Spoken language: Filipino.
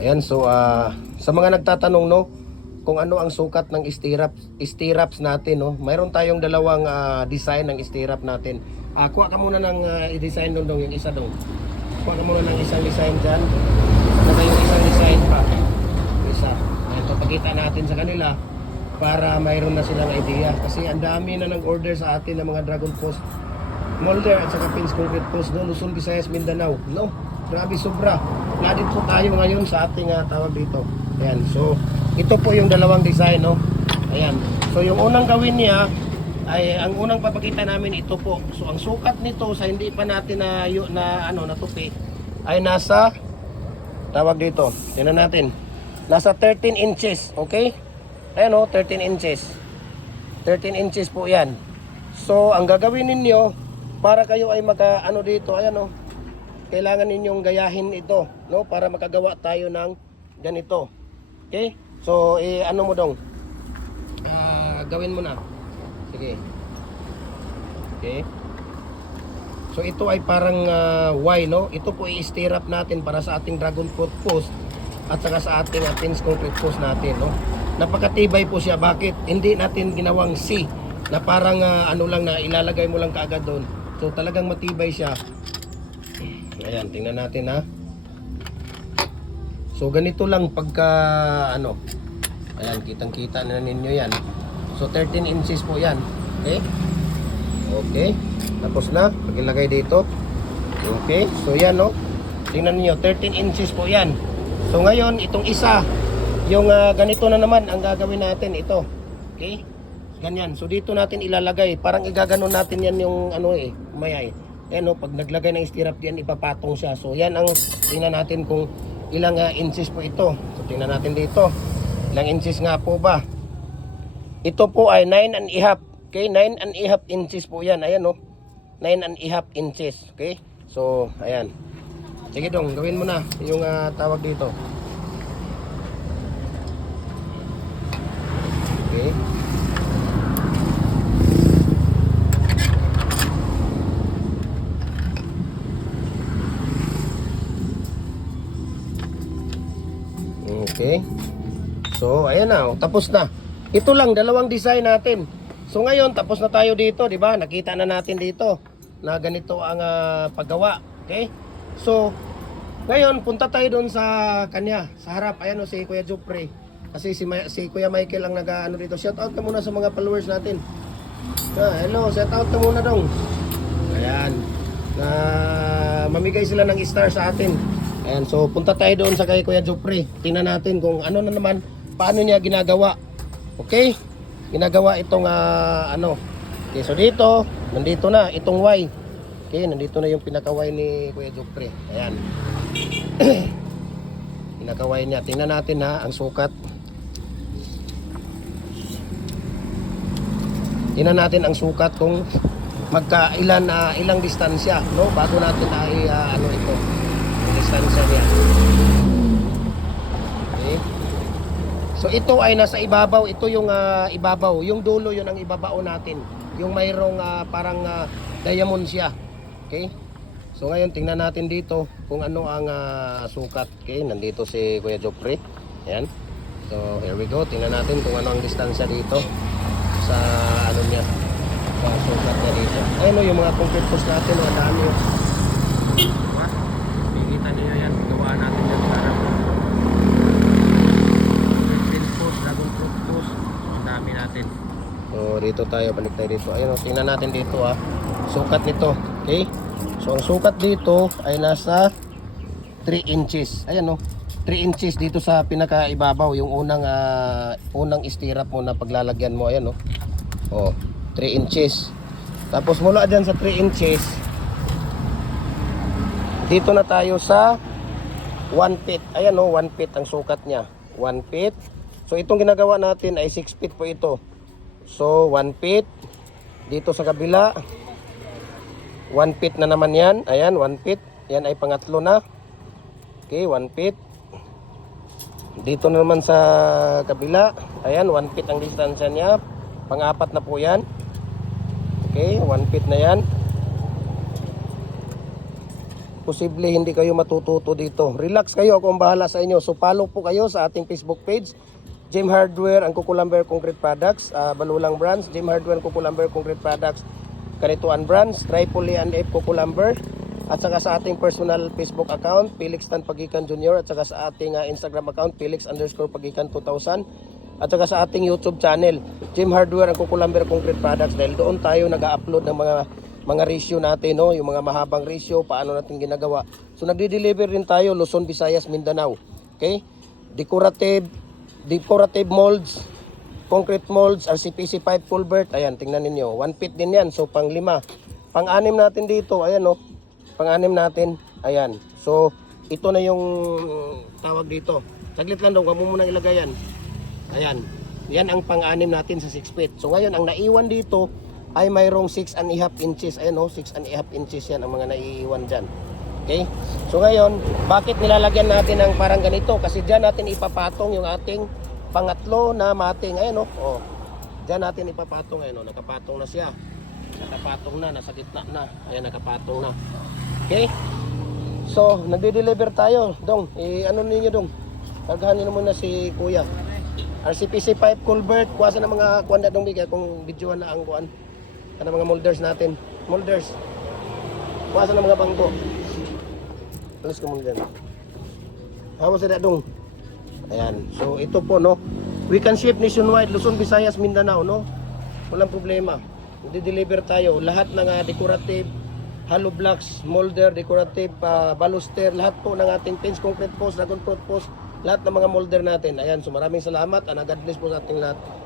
Ayan, so sa mga nagtatanong no, kung ano ang sukat ng stirrups natin no. Mayroon tayong dalawang design ng stirrup natin. Kuha ka muna ng i-design doon yung isa doon. Kuha ka muna ng isang design diyan. Saka yung isang design pa. Isa. Ayan, papakita natin sa kanila para mayroon na silang idea kasi ang dami na nag-order sa atin ng mga Dragon Post molder at saka pins concrete post doon Luzon, Visayas, Mindanao. No? Grabe sobra. Nadit po tayo ngayon sa ating tawag dito. Ayan. So, ito po yung dalawang design, no? Ayan. So, yung unang gawin niya ay ang unang papakita namin ito po. So, ang sukat nito sa hindi pa natin natupi ay nasa tawag dito. Tingnan natin. Nasa 13 inches, okay? Ayan oh, 13 inches. 13 inches po 'yan. So, ang gagawin ninyo para kayo ay dito, ayan oh. Kailangan ninyong gayahin ito, no, para makagawa tayo ng ganito. Okay? So, ano mo dong? Gawin mo na. Sige. Okay? So, ito ay parang Y, no? Ito po i-stirrup natin para sa ating Dragon Fruit post at saka sa ating pins concrete post natin, no? Napakatibay po siya. Bakit? Hindi natin ginawang C na parang lang na ilalagay mo lang kaagad doon. So, talagang matibay siya. Ayan, tingnan natin ha. So ganito lang pagka ayan, kitang-kita na ninyo yan. So 13 inches po yan. Okay? Okay. Tapos na, pagilagay dito. Okay. So yan no. Tingnan niyo, 13 inches po yan. So ngayon, itong isa, yung ganito na naman ang gagawin natin ito. Okay? Ganyan. So dito natin ilalagay. Parang igaganon natin yan yung mayay. Ayan o, pag naglagay ng stirrup yan, ipapatong siya. So yan ang tingnan natin kung ilang inches po ito. So tingnan natin dito. Ilang inches nga po ba? Ito po ay 9 and a half. Okay, 9 and a half inches po yan. Ayan o, 9 and a half inches. Okay, so ayan. Sige dong, gawin mo na yung tawag dito. Okay. Okay. So, ayan na. Tapos na. Ito lang, dalawang design natin. So, ngayon, tapos na tayo dito, di ba? Nakita na natin dito na ganito ang paggawa. Okay? So, ngayon, punta tayo doon sa kanya, sa harap. Ayan o, si Kuya Jupre. Kasi si Kuya Michael ang dito. Shout out ka muna sa mga followers natin. Hello, shout out ka muna dong. Ayan. Mamigay sila ng star sa atin. Ayan, so punta tayo doon sa kay Kuya Jupre. Tingnan natin kung ano na naman, paano niya ginagawa. Okay? Ginagawa itong Okay, so dito, nandito na itong Y. Okay, nandito na yung pinaka-Y ni Kuya Jupre. Ayan. Pinaka-Y niya. Tingnan natin ha, ang sukat. Tingnan natin ang sukat kung ilang distansya, no? Bago natin ito. Distansya niya. Okay. So ito ay nasa ibabaw, ito yung ibabaw, yung dulo yun ang ibabao natin. Yung mayroong parang diamond siya. Okay? So ngayon tingnan natin dito kung ano ang sukat. Okay, nandito si Kuya Jopre. Ayan. So here we go. Tingnan natin kung ano ang distansya dito sa niya. Sa sukat niya dito. Ayun yung mga concrete post natin, ang dami. Kita niyo yan, gawa natin yan para pin post, dragon fruit post, ang dami natin. So dito tayo, balik tayo dito. Ayun, tingnan natin dito sukat nito. Okay, so ang sukat dito ay nasa 3 inches. Ayan 3 inches dito sa pinaka ibabaw, yung unang stirrup mo na paglalagyan mo. Ayan 3 inches. Tapos mula dyan sa 3 inches, dito na tayo sa 1 feet. Ayan 1 feet ang sukat niya. 1 feet. So itong ginagawa natin ay 6 feet po ito. So 1 feet. Dito sa kabila 1 feet na naman yan. Ayan 1 feet. Yan ay pangatlo na. Okay, 1 feet. Dito na naman sa kabila. Ayan 1 feet ang distansya niya. Pang-apat na po yan. Okay, 1 feet na yan. posible hindi kayo matututo dito. Relax kayo, ako ang bahala sa inyo. So follow po kayo sa ating Facebook page, Jim Hardware and Kukulamber Concrete Products, Balulang Brands, Jim Hardware and Kukulamber Concrete Products, Kanituan Brands, Tripoli and F Kukulamber, at saka sa ating personal Facebook account, Felix Tan Pagikan Jr., at saka sa ating Instagram account, Felix_Pagikan 2000, at saka sa ating YouTube channel, Jim Hardware and Kukulamber Concrete Products, dahil doon tayo nag-upload ng mga ratio natin, no? Yung mga mahabang ratio, paano natin ginagawa. So nagdi-deliver rin tayo Luzon, Visayas, Mindanao. Okay? Decorative molds, concrete molds, RCPC pipe culvert. Ayan, tingnan ninyo. 1 feet din yan. So pang 5. Pang 6 natin dito. Ayan, no? Pang 6 natin. Ayan. So ito na yung tawag dito. Saglit lang daw, huwag mo muna ilagay yan. Ayan. Yan ang pang 6 natin sa 6 feet. So ngayon, ang naiwan dito ay mayroong 6.5 inches. Ayan, no? 6.5 inches yan ang mga naiiwan dyan. Okay? So ngayon, bakit nilalagyan natin ng parang ganito? Kasi dyan natin ipapatong yung ating pangatlo na mating. Ayan, no? Oh. Dyan natin ipapatong. Ayan, no? Nakapatong na siya. Nakapatong na. Nasa gitna na. Ayan, nakapatong na. Okay? So, nagde-deliver tayo. Dong, ano ninyo, Dong? Kargahan nyo muna si Kuya. RCPC pipe culvert. Kuwasa ng mga kuwan na, Dong, bigay kung videoan na ang kuwan. Ano mga molders natin. Molders. Kuwasa ng mga bangko. Alas ka muna dyan. Hawa sa dadong. Ayan. So ito po, no. We can ship nationwide. Luzon, Visayas, Mindanao, no. Walang problema. Di-deliver tayo. Lahat ng decorative, hollow blocks, molder, decorative, baluster. Lahat po ng ating fence, concrete post, dragon fruit post. Lahat ng mga molder natin. Ayan. So maraming salamat. And God bless po sa ating lahat.